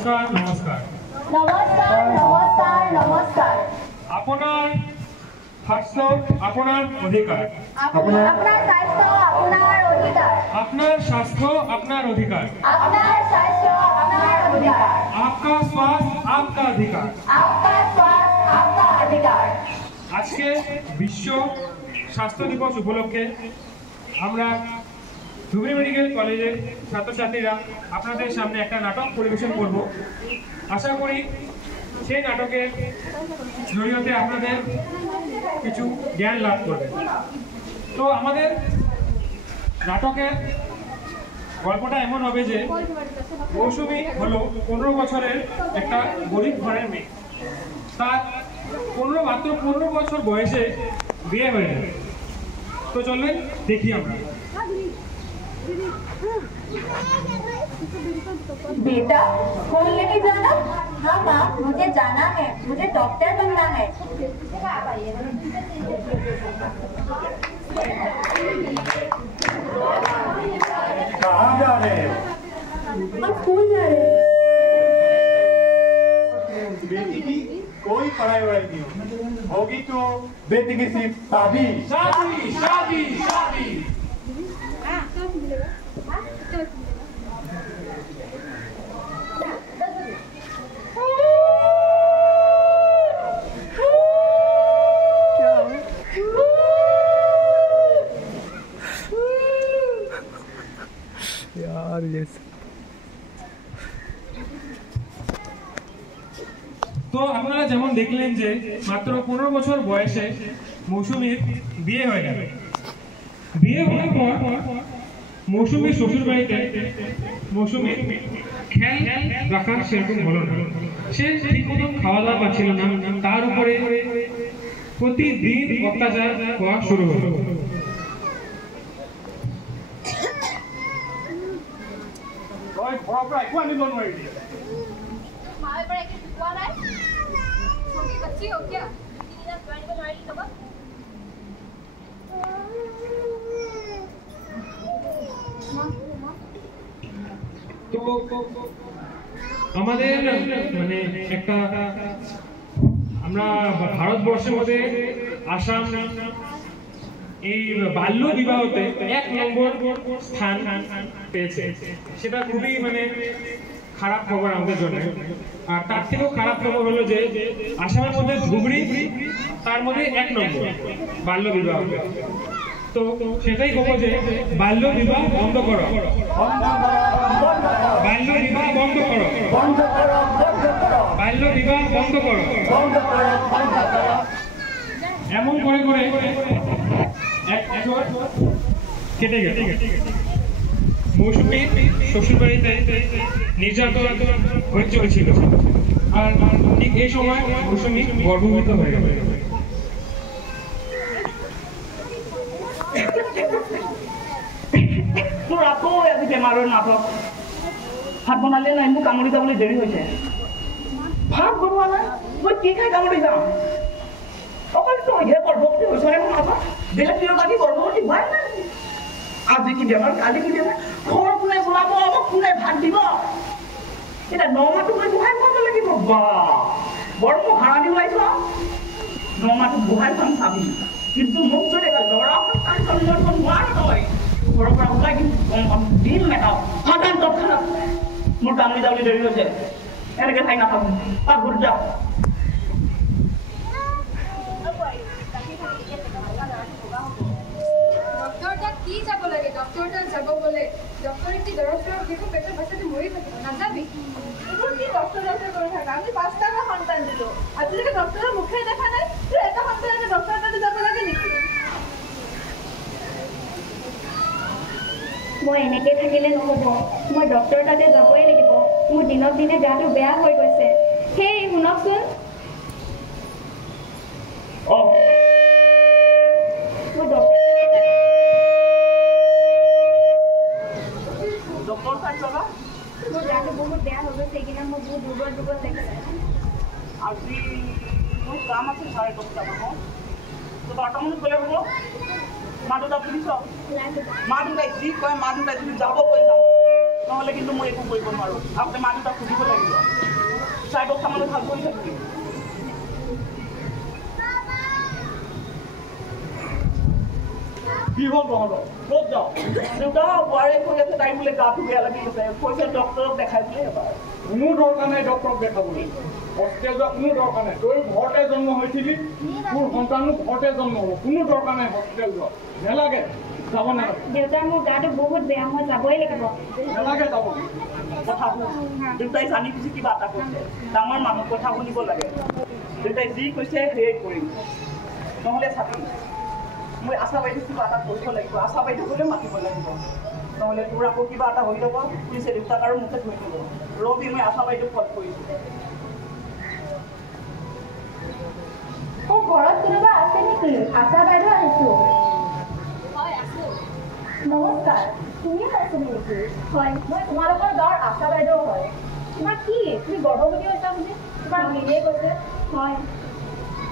নমস্কাৰ নমস্কাৰ নমস্কাৰ নমস্কাৰ নমস্কাৰ। আপোনাৰ স্বাস্থ্য আপোনাৰ অধিকাৰ। আপোনাৰ স্বাস্থ্য আপোনাৰ অধিকাৰ। আপনার স্বাস্থ্য আপনার অধিকার। আপনার স্বাস্থ্য আপনার অধিকার। आपका स्वास्थ्य आपका अधिकार। आपका स्वास्थ्य आपका अधिकार। আজকে বিশ্ব স্বাস্থ্য দিবস উপলক্ষে আমরা ধুবড়ী মেডিকেল কলেজের ছাত্রছাত্রীরা আপনাদের সামনে একটা নাটক পরিবেশন করব। আশা করি সেই নাটকের জড়িয়ে আপনাদের কিছু জ্ঞান লাভ করবেন। তো আমাদের নাটকের গল্পটা এমন হবে যে মৌসুমী হলো 15 বছরের একটা গরিব ঘরের মেয়ে। তার মাত্র 15 বছর বয়সে বিয়ে হয়ে যাবে। তো চলবেন দেখি আমরা। बेटा स्कूल लेके जाना? हाँ माँ, मुझे जाना है, मुझे डॉक्टर बनना है। कहाँ जा रहे हो? हम स्कूल जा रहे हैं। बेटी की कोई पढ़ाई वढ़ाई नहीं होगी तो बेटी की सिर्फ शादी शादी शादी शादी। यार ये তো আপনারা যেমন দেখলেন যে মাত্র 15 বছর বয়সে মৌসুমীর বিয়ে হয়ে গেল। বিয়ে হওয়ার পর মৌসুমীর শ্বশুর বাড়িতে মৌসুমীর খেয়াল রাখার সেরকম হলো না। সে ঠিক মতো খাওয়া দাওয়া পাচ্ছিল না, তার উপরে প্রতিদিন অত্যাচার হওয়া শুরু হলো। তো আমাদের মানে একটা আমরা ভারতবর্ষের মধ্যে আসাম এই বাল্য বিবাহতে 1 নম্বর স্থান পেয়েছে। সেটা খুবই মানে খারাপ খবর আমাদের জন্য। আর তার থেকেও খারাপ খবর হলো যে আসামের মধ্যে ধুবড়ী তার মধ্যে 1 নম্বর বাল্য বিবাহ। তো সেটাই বলবো যে বাল্য বিবাহ বন্ধ করো, বাল্য বিবাহ বন্ধ করো, বাল্য বিবাহ বন্ধ করো। এমন করে করে কেটে গেছে। মৌসুমী শ্বশুরবাড়িতে নির্যাতন হয়ে চলেছিল। আর ঠিক এই সময় মৌসুমী গর্ভবতী হয়ে গেল। তোর আকৌ আজি বেমাৰৰ নাটক। ভাত বনালে নাই, মোক কামুৰি যাবলৈ দেৰি হৈছে। ভাত বনোৱা নাই, মই কি খাই কামুৰি যাম? অকল তইহে গৰ্ভৱতী হৈছ নে মোৰ নাটক? বেলেগ তিৰোতাকি গৰ্ভৱতী হোৱাই নাই। আজি কি বেমাৰ, কালি কি বেমাৰ? ঘৰ কোনে বনাব, মোক কোনে ভাত দিব? এতিয়া 9 মাহটো মই বহাই খুৱাব লাগিব। বা বৰ মোক হাৰামি ওলাইছ। 9 মাহটো বহাই খুৱাম চাবি, কিন্তু মোক যদি ল'ৰা তাক জন্ম দিব নোৱাৰ তই। ঘৰৰ পৰা ওলাই দিম নেখাওঁ, সদায় তৎক্ষণাত মোৰ কামুৰি যাবলৈ দেৰি হৈছে। এনেকৈ খাই নাথাকো, পাকঘৰত যাওঁ। ডক্টৰ কি যাব লাগে? ডক্টৰ যাব গ'লে ডক্টৰে কি দৰৱ চৰৱ দিব, পেটৰ বাচ্চাটো মৰি থাকিব, নাযাবি। এইবোৰ কি ডক্টৰ কৰি থাকা? আমি 5টা সন্তান দিলো, আজিলৈকে ডক্টৰৰ মুখে দেখা নাই। তোৰ এটা সন্তানে ডক্টৰ তাতে যাব লাগে নেকি? মই এনেকৈ থাকিলে নহ'ব, মই ডক্টৰ তাতে যাবই লাগিব। মোৰ দিনক দিনে গাটো বেয়া হৈ গৈছে। সেই শুনকচোন, মোৰ ডক্টৰ মোৰ গাটো বহুত বেয়া হৈ গৈছে। এইকেইদিন মোৰ বহুত দুৰ্বল দুৰ্বল লাগিছে। আজি মোৰ কাম আছে 10:30 বজাত। তো 12টা মানত গ'লে হ'ব? মা দেউতা শুনিছ? মা দেউতাই যি কয়, মা দেউতাই যদি যাব কৈ যাম। নহ'লে কিন্তু মই একো কৰিব নোৱাৰোঁ আগতে মা দেউতাক সুধিব লাগিব চাই বস্তামানত ভাল কৰি থাকিম কি হ'ল তহঁতৰ ক'ত যাওঁ দেউতা বোৱাৰী কৈ আছে তাই বোলে গাটো বেয়া লাগি আছে কৈছে ডক্টৰক দেখাই বোলে এবাৰ কোনো দৰকাৰ নাই ডক্টৰক দেখাবলৈ হস্পিটেল যোৱা কোনো দৰকাৰ নাই তই ঘৰতে জন্ম হৈছিলি তোৰ সন্তানো ঘৰতে জন্ম হ'ব কোনো দৰকাৰ নাই হস্পিটেল যোৱা নেলাগে যাব নালাগে দেউতা মোৰ গাটো বহুত বেয়া মই যাবই লাগিব নেলাগে যাব কথা দেউতাই জানি বুজি কিবা এটা কৈছে ডাঙৰ মানুহ কথা শুনিব লাগে দেউতাই যি কৈছে সেয়ে কৰিম নহ'লে চাবি মই আশা বাইদেউ কিবা এটা কৰিব লাগিব আশা বাইদেউকলৈ মাতিব লাগিব নহ'লে তোৰ আকৌ কিবা এটা হৈ যাব পুলিচে দেউতাক আৰু মোকে ধৰি দিব ৰবি মই আশা বাইদেউক ফোন কৰিছোঁ ঘৰত কোনোবা আছে নেকি আশা বাইদেউ আহিছোঁ হয় আছোঁ নমস্কাৰ তুমি আছে নেকি হয় মই তোমালোকৰ গাঁৱৰ আশা বাইদেউ হয় তোমাৰ কি তুমি গৰ্ভৱতী হৈছা বুলি তোমাৰ মিলিয়ে কৈছে হয়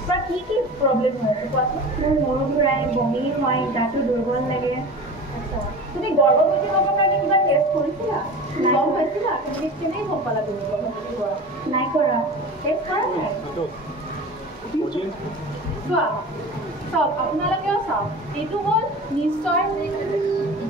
তোমাৰ কি কি প্ৰব্লেম হৈ আছে কোৱাচোন মোৰ মূৰ ঘূৰাই বমি হয় গাটো দুৰ্বল লাগে আচ্ছা তুমি গৰ্ভৱতী হ'বৰ কাৰণে কিবা টেষ্ট কৰিছিলা গম পাইছিলা কেনেকৈ গম পালা তুমি গৰ্ভৱতী হোৱা নাই কৰা টেষ্ট কৰা নাই চোৱা চাওক আপোনালোকেও চাওক এইটো হ'ল নিশ্চয়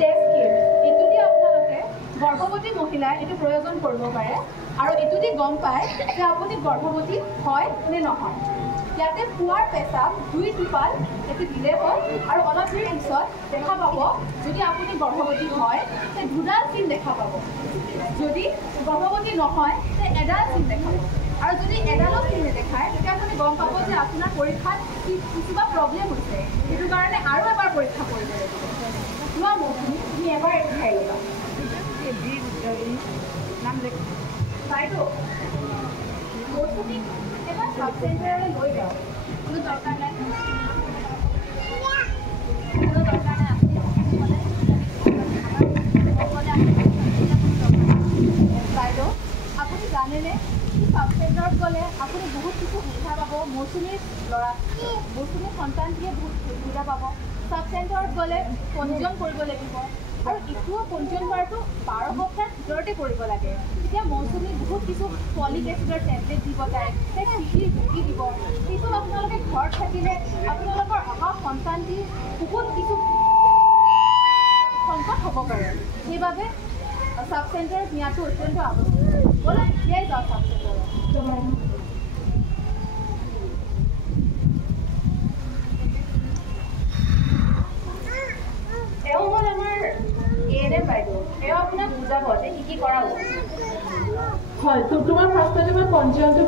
টেষ্ট কিট এইটো দি আপোনালোকে গৰ্ভৱতী মহিলাই এইটো প্ৰয়োজন কৰিব পাৰে আৰু এইটো দি গম পায় যে আপুনি গৰ্ভৱতী হয় নে নহয় ইয়াতে পুৱাৰ পেচাব 2 টোপাল এইটো দিলে হ'ল আৰু অলপ দেৰি পিছত দেখা পাব যদি আপুনি গৰ্ভৱতী হয় তে 2ডাল চিন দেখা পাব যদি গৰ্ভৱতী নহয় তে এডাল চিন দেখা পাব আৰু যদি এডালো চিন নেদেখায় তেতিয়া আপুনি গম পাব যে আপোনাৰ পৰীক্ষাত কিবা প্ৰব্লেম হৈছে সেইটো কাৰণে আৰু এবাৰ পৰীক্ষা কৰিব লাগিব লোৱা মৌচুমী তুমি এবাৰ এইটো খাই ল'বা বাইদেউ মৌচুমী এবাৰ চাব চেণ্টাৰলৈ লৈ যাওঁ কোনো দৰকাৰ নাই কোনো দৰকাৰ নাই বাইদেউ আপুনি জানেনে চাব চেণ্টাৰত গ'লে আপুনি বহুত কিছু সুবিধা পাব মৌচুমীৰ মৌচুমীৰ সন্তানটিয়ে বহুত সুবিধা পাব চাব চেণ্টাৰত গ'লে পঞ্জীয়ন কৰিব লাগিব আৰু ইটোও পঞ্জীয়ন কৰাটো 12 সপ্তাহৰ ভিতৰতে কৰিব লাগে তেতিয়া মৌচুমী বহুত কিছু ফলিক এচিডৰ টেবলেট দিব যায় চিঠিৰ গুটি দিব সেইটো আপোনালোকে ঘৰত থাকিলে আপোনালোকৰ অহা সন্তানটি বহুত কিছু সংকট হ'ব পাৰে সেইবাবে চাব চেণ্টাৰত নিয়াটো অত্যন্ত আৱশ্যক ব'লা এতিয়াই যাওঁ চাব চেণ্টাৰত এওঁ হ'ল আমাৰ ANM বাইদেউ এওঁ আপোনাক বুজাব যে কি কৰা উচিত হয় তোমাৰ ফাৰ্ষ্টতে মই পঞ্জীয়নটো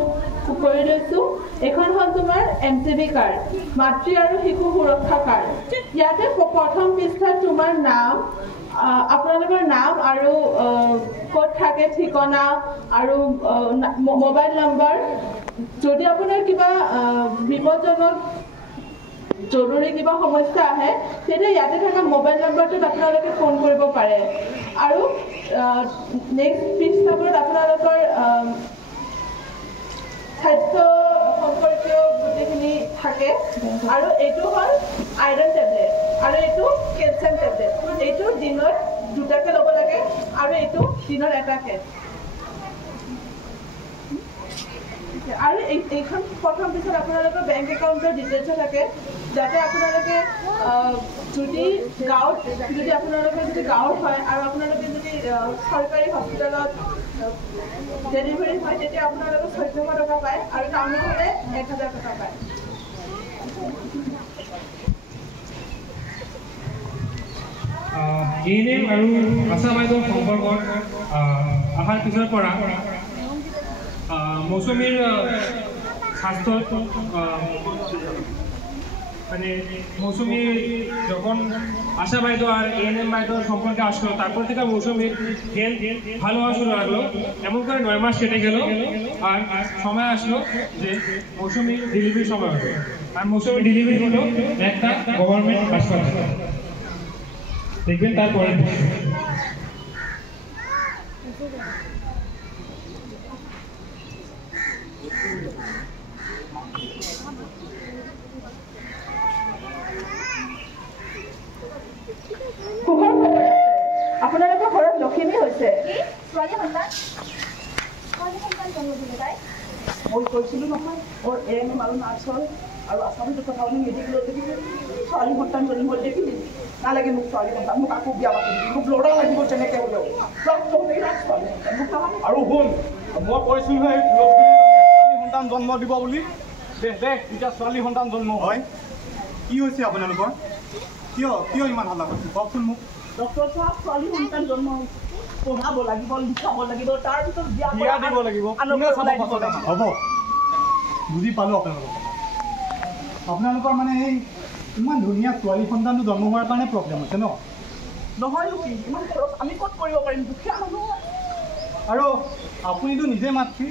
কৰি লৈছোঁ এখন হ'ল তোমাৰ MCB কাৰ্ড মাতৃ আৰু শিশু সুৰক্ষা কাৰ্ড ইয়াতে প্ৰথম পৃষ্ঠাত তোমাৰ নাম আপোনালোকৰ নাম আৰু ক'ত থাকে ঠিকনা আৰু মোবাইল নম্বৰ যদি আপোনাৰ কিবা বিপদজনক জৰুৰী কিবা সমস্যা আহে তেতিয়া ইয়াতে থকা মোবাইল নম্বৰটোত আপোনালোকে ফোন কৰিব পাৰে আৰু নেক্সট পৃষ্ঠাবোৰত আপোনালোকৰ স্বাস্থ্য সম্পৰ্কীয় গোটেইখিনি থাকে আৰু এইটো হ'ল আইৰণ টেবলেট আৰু এইটো কেলছিয়াম টেবলেট এইটো দিনত 2টাকৈ ল'ব লাগে আৰু এইটো দিনত 1টাকৈ আৰু এইখন প্ৰথম পিছত আপোনালোকৰ বেংক একাউণ্টৰ ডিটেইলছো থাকে যাতে আপোনালোকে যদি গাঁৱত যদি আপোনালোকে যদি গাঁৱত হয় আৰু আপোনালোকে যদি চৰকাৰী হস্পিটেলত ডেলিভাৰী হয় তেতিয়া আপোনালোকে 1400 টকা পায় আৰু টাউনত হ'লে 1000 টকা পায় ANM আৰু আশা বাইদেউৰ সম্পৰ্কত অহাৰ পিছৰ পৰা মৌচুমীৰ স্বাস্থ্যত মানে মৌসুমীর যখন আশা বাইদেউ আর ANM বাইদেউর সম্পর্কে আসলো তারপর থেকে মৌসুমীর হেলথ ভালো হওয়া শুরু লাগলো। এমন করে 9 মাস কেটে গেল আর সময় আসলো যে মৌসুমীর ডেলিভারি সময় হলো। আর মৌসুমীর ডেলিভারি হলো একটা গভর্নমেন্ট হাসপাতাল। দেখবেন তারপরে আপোনালোকৰ ঘৰত লখিমী হৈছে। ছোৱালী সন্তান জন্ম দিলে তাই। মই কৈছিলোঁ নহয় মোৰ এম আৰু নাৰ্ছ হ'ল আৰু আছামিজৰ কথা শুনি মেডিকেলত দেখিলোঁ ছোৱালী সন্তান জন্ম হ'ল দেখিলি নালাগে মোক ছোৱালী সন্তান মোক আকৌ বিয়া পাতি মোক ল'ৰা লাগিব তেনেকৈ হ'লেও আৰু শুন মই কৈছোঁ নহয় ছোৱালী সন্তান জন্ম দিব বুলি দে দে এতিয়া ছোৱালী সন্তান জন্ম হয়। কি হৈছে আপোনালোকৰ? কিয় ইমান হাল্লা কৰিছে কওকচোন মোক। ডক্টৰ চাহাব ছোৱালী সন্তান জন্ম হৈছে পঢ়াব লাগিব লিখাব লাগিব তাৰপিছত বিয়া দিব লাগিব হ'ব বুজি পালোঁ আপোনালোকৰ মানে এই ইমান ধুনীয়া ছোৱালী সন্তানটো জন্ম হোৱাৰ কাৰণে প্ৰব্লেম হৈছে ন? নহয় কি ইমান খৰচ আমি ক'ত কৰিব পাৰিম দুখীয়া মানুহ। আৰু আপুনিতো নিজে মাতৃ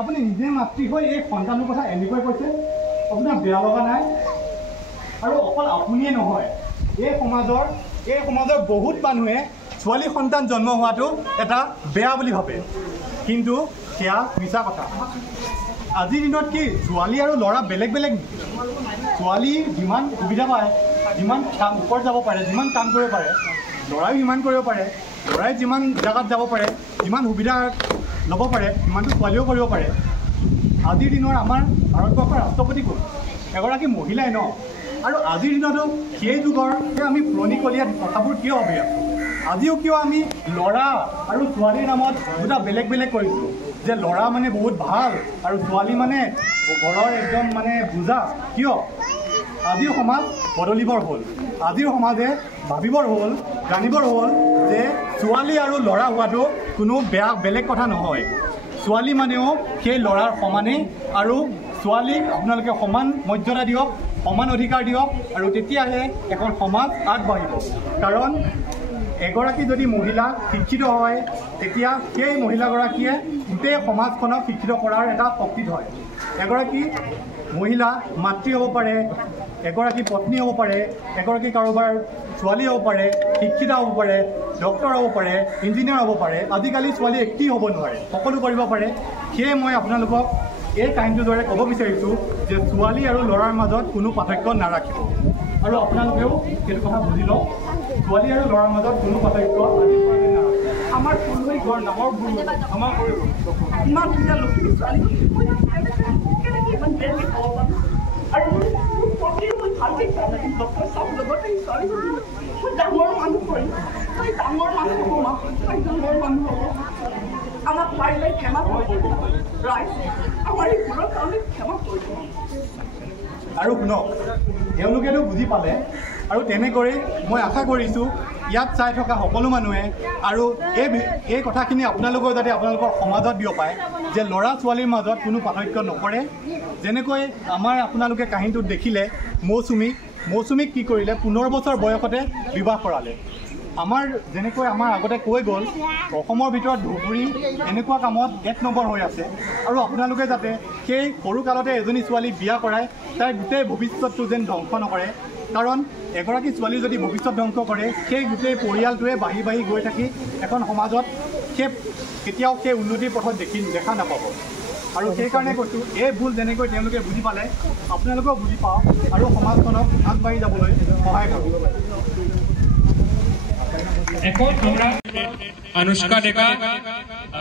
আপুনি নিজে মাতৃ হৈ এই সন্তানৰ কথা এনেকৈ কৈছে আপোনাৰ বেয়া লগা নাই? আৰু অকল আপুনিয়ে নহয় এই সমাজৰ বহুত মানুহে ছোৱালী সন্তান জন্ম হোৱাটো এটা বেয়া বুলি ভাবে, কিন্তু সেয়া মিছা কথা। আজিৰ দিনত কি ছোৱালী আৰু ল'ৰা বেলেগ বেলেগ নেকি? ছোৱালী যিমান সুবিধা পায়, যিমান ওপৰত যাব পাৰে, যিমান কাম কৰিব পাৰে, ল'ৰাইও সিমান কৰিব পাৰে। ল'ৰাই যিমান জেগাত যাব পাৰে, যিমান সুবিধা ল'ব পাৰে, সিমানটো ছোৱালীও কৰিব পাৰে। আজিৰ দিনৰ আমাৰ ভাৰতবৰ্ষৰ ৰাষ্ট্ৰপতি কোন? এগৰাকী মহিলাই ন। আৰু আজিৰ দিনতো সেই যুগৰ আমি পুৰণিকলীয়া কথাবোৰ কিয় ভাবি আছোঁ? আজিও কিয় আমি ল'ৰা আৰু ছোৱালীৰ নামত দুটা বেলেগ বেলেগ কৰিছোঁ যে ল'ৰা মানে বহুত ভাল আৰু ছোৱালী মানে ঘৰৰ একদম মানে বুজা? কিয়? আজিৰ সমাজ বদলিবৰ হ'ল। আজিৰ সমাজে ভাবিবৰ হ'ল, জানিবৰ হ'ল যে ছোৱালী আৰু ল'ৰা হোৱাটো কোনো বেলেগ কথা নহয়। ছোৱালী মানেও সেই ল'ৰাৰ সমানেই, আৰু ছোৱালীক আপোনালোকে সমান মৰ্যাদা দিয়ক, সমান অধিকাৰ দিয়ক, আৰু তেতিয়াহে এখন সমাজ আগবাঢ়িব। কাৰণ এগৰাকী যদি মহিলা শিক্ষিত হয় তেতিয়া সেই মহিলাগৰাকীয়ে গোটেই সমাজখনক শিক্ষিত কৰাৰ এটা শক্তি হয়। এগৰাকী মহিলা মাতৃ হ'ব পাৰে, এগৰাকী পত্নী হ'ব পাৰে, এগৰাকী কাৰোবাৰ ছোৱালী হ'ব পাৰে, শিক্ষিত হ'ব পাৰে, ডক্টৰ হ'ব পাৰে, ইঞ্জিনিয়াৰ হ'ব পাৰে। আজিকালি ছোৱালী একটি হ'ব নোৱাৰে, সকলো কৰিব পাৰে। সেয়ে মই আপোনালোকক এই কাহিনীটোৰ দৰে ক'ব বিচাৰিছোঁ যে ছোৱালী আৰু ল'ৰাৰ মাজত কোনো পাৰ্থক্য নাৰাখিব, আৰু আপোনালোকেও সেইটো কথা বুজি লওক। ছোৱালী আৰু ল'ৰাৰ মাজত কোনো পাৰ্থক্য আমাৰ ভুল হৈ ঘৰ ডাঙৰ ভুল আমাৰ কৰিব ইমান ধুনীয়া লক্ষ্মী ছোৱালী কেনেকৈ ইমান বেয়াকৈ খাব পাৰোঁ। আৰু মোৰ পত্নী মই ভালকৈ খাব লাগিম ডক্টৰ চাওক লগতে ছোৱালীজনী মই ডাঙৰ মানুহ কৰিম, তাই ডাঙৰ মানুহ হ'ব মা, তাই ডাঙৰ মানুহ হ'ব। আমাক পাৰিলে ক্ষমা কৰিব ৰাইজ, আমাৰ এই ভুলৰ কাৰণে ক্ষমা কৰিব। আৰু শুনক, তেওঁলোকেতো বুজি পালে, আৰু তেনেকৈ মই আশা কৰিছোঁ ইয়াত চাই থকা সকলো মানুহে আৰু এই কথাখিনি আপোনালোকেও যাতে আপোনালোকৰ সমাজত বিয়পায় যে ল'ৰা ছোৱালীৰ মাজত কোনো পাৰ্থক্য নকৰে। যেনেকৈ আপোনালোকে কাহিনীটোত দেখিলে মৌচুমীক কি কৰিলে, 15 বছৰ বয়সতে বিবাহ কৰালে। যেনেকৈ আমাৰ আগতে কৈ গ'ল, অসমৰ ভিতৰত ধুবুৰী এনেকুৱা কামত 1 নম্বৰ হৈ আছে। আৰু আপোনালোকে যাতে সেই সৰু কালতে এজনী ছোৱালী বিয়া কৰাই তাইৰ গোটেই ভৱিষ্যতটো যেন ধ্বংস নকৰে। কাৰণ এগৰাকী ছোৱালী যদি ভৱিষ্যত ধ্বংস কৰে, সেই গোটেই পৰিয়ালটোৱে বাঢ়ি বাঢ়ি গৈ থাকি এখন সমাজত কেতিয়াও সেই উন্নতিৰ পথত দেখা নাপাব। আৰু সেইকাৰণে কৈছোঁ, এই ভুল যেনেকৈ তেওঁলোকে বুজি পালে আপোনালোকেও বুজি পাওক আৰু সমাজখনক আগবাঢ়ি যাবলৈ সহায় কৰক। এখন আমৰা অনুষ্কা ডেকা,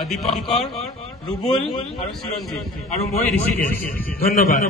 দীপঙ্কৰ, ৰুবুল আৰু চিৰঞ্জীৱ আৰু মই ঋষিকেশ। ধন্যবাদ।